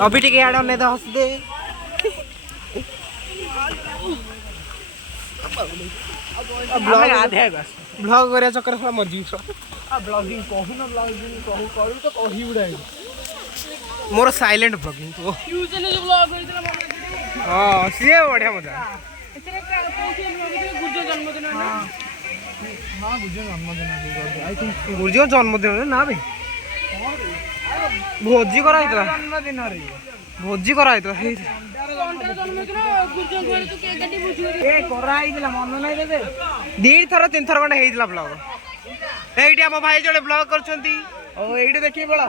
अभी टिके आड़ ने हस दे ब्लॉग करे चक्कर थोड़ा मर्जी ब्लॉगिंग कहू ना ब्लॉगिंग कहू करू तो कही उड़ाई मोर साइलेंट ब्लॉगिंग तो यूज ने जो ब्लॉग होइतला हां सी बढ़िया मजा एथरे का गुर्जो जन्मदिन ना हां गुर्जो जन्मदिन आई थिंक गुर्जो जन्मदिन ना भाई भोजी कराइतला जन्मदिन रे भोजी कराइतला हे कोनटा जन्मदिन गुर्जो घर तू केक काटी भोजी ए कराइतला मन नै देबे 2 थर 3 थर गंडा हेइतला ब्लॉग एइटी हम भाई जड़े ब्लॉग करछंती ओ एइटे देखि बळा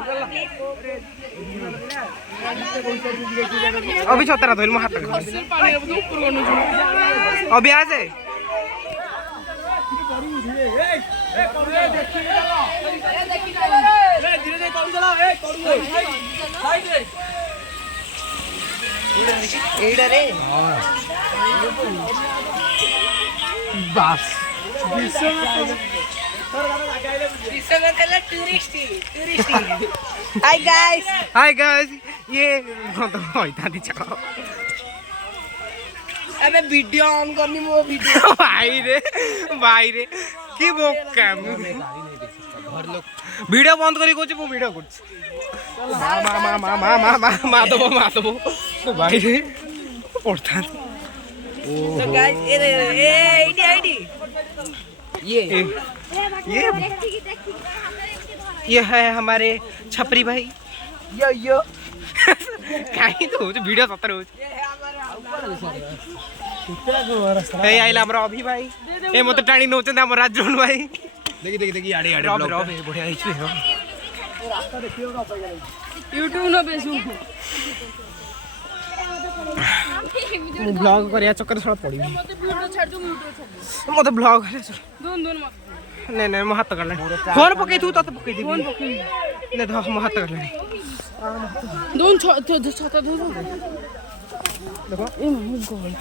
अभी छतरा धोइल म हाथ पानी अब ऊपर गनु अभी आ जाए बस हाय गाइस ये तो होइता दी चलो अबे वीडियो ऑन करनी मो वीडियो भाई रे की बोका वीडियो बंद करी कोची मु वीडियो करछ मा दबो भाई रे पड़ता तो गाइस ए ये है हमारे छपरी भाई यो कहीं तो वीडियो सतर हो ए आइला हमरा अभी भाई ए मते टाणी नोचन हम राजन भाई देखी आड़े बढ़िया हिचु रास्ता देखियो ना पाइले यूट्यूब न बेसू ब्लॉग करिया चक्कर थोड़ा पड़ी मते वीडियो छाड़ दू यूट्यूब छाड़ मते ब्लॉग करे दोन मत नहीं मैं हाथ कर ले फोन पकई तू तो पकई दे फोन पकई नहीं तो हम हाथ कर ले दोन छाता दो देखो ए माय गॉड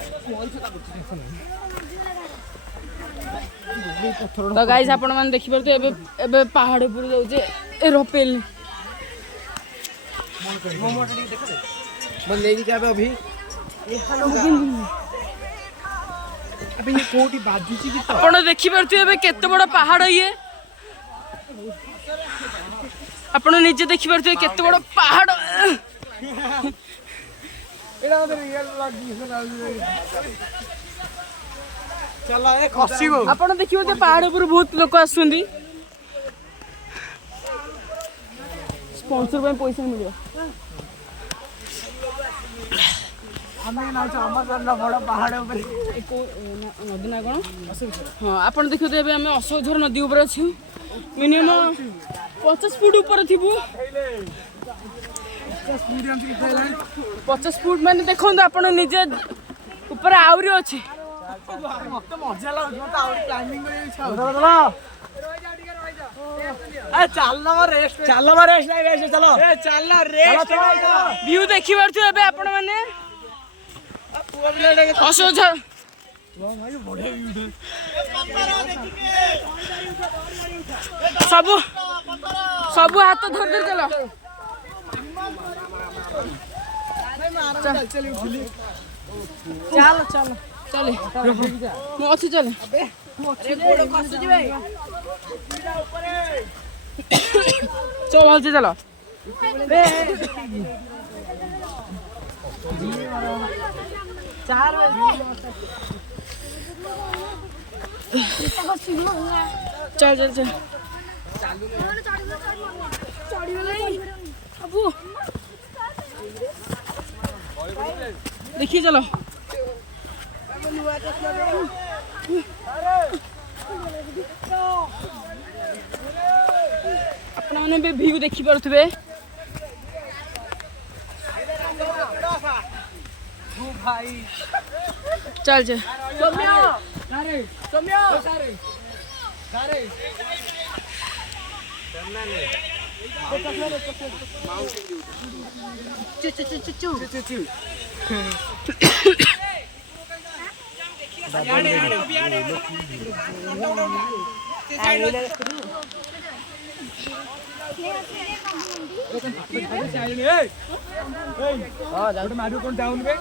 तो गाइस आपण मान देखि परते एबे पहाड़ ऊपर जाउ जे एरोप्लेन मैं लेके क्या अभी अबे ये कोटी बाजूची की तो आपण देखि परते एबे केते बड़ पहाड़ ये आपण नीचे देखि परते केते बड़ पहाड़ एडा मते रियल ब्लॉग चला ए खसीबो आपण देखि परते पहाड़ ऊपर बहुत लोक आसुंदी स्पॉन्सर पे पैसा मिलियो हमें ना अमरचंद बड़ पहाड़ ऊपर नदी ना कौन हाँ आप देखो तो एबे हमें अशोकझर नदी ऊपर अच्छी मिनिमम 50 फुट ऊपर थी 50 फुट मैंने देखो आप निजे ऊपर आहरी अच्छे मत मजा लागो मत आउट क्लाइंबिंग करे इच्छा चलो ए चलो रेस्ट नहीं रेस्ट चलो ए चलो रेस्ट व्यू देखि परथु एबे आपण माने अशोकझर सब हाथ धर धर चलो चल चल चले मो अच्छे चले चल भलसे चलो चल चल चल देखिए चलो अपना मैंने भी व्यू देखी पारे भाई चल चल मारू कौन डाउन पे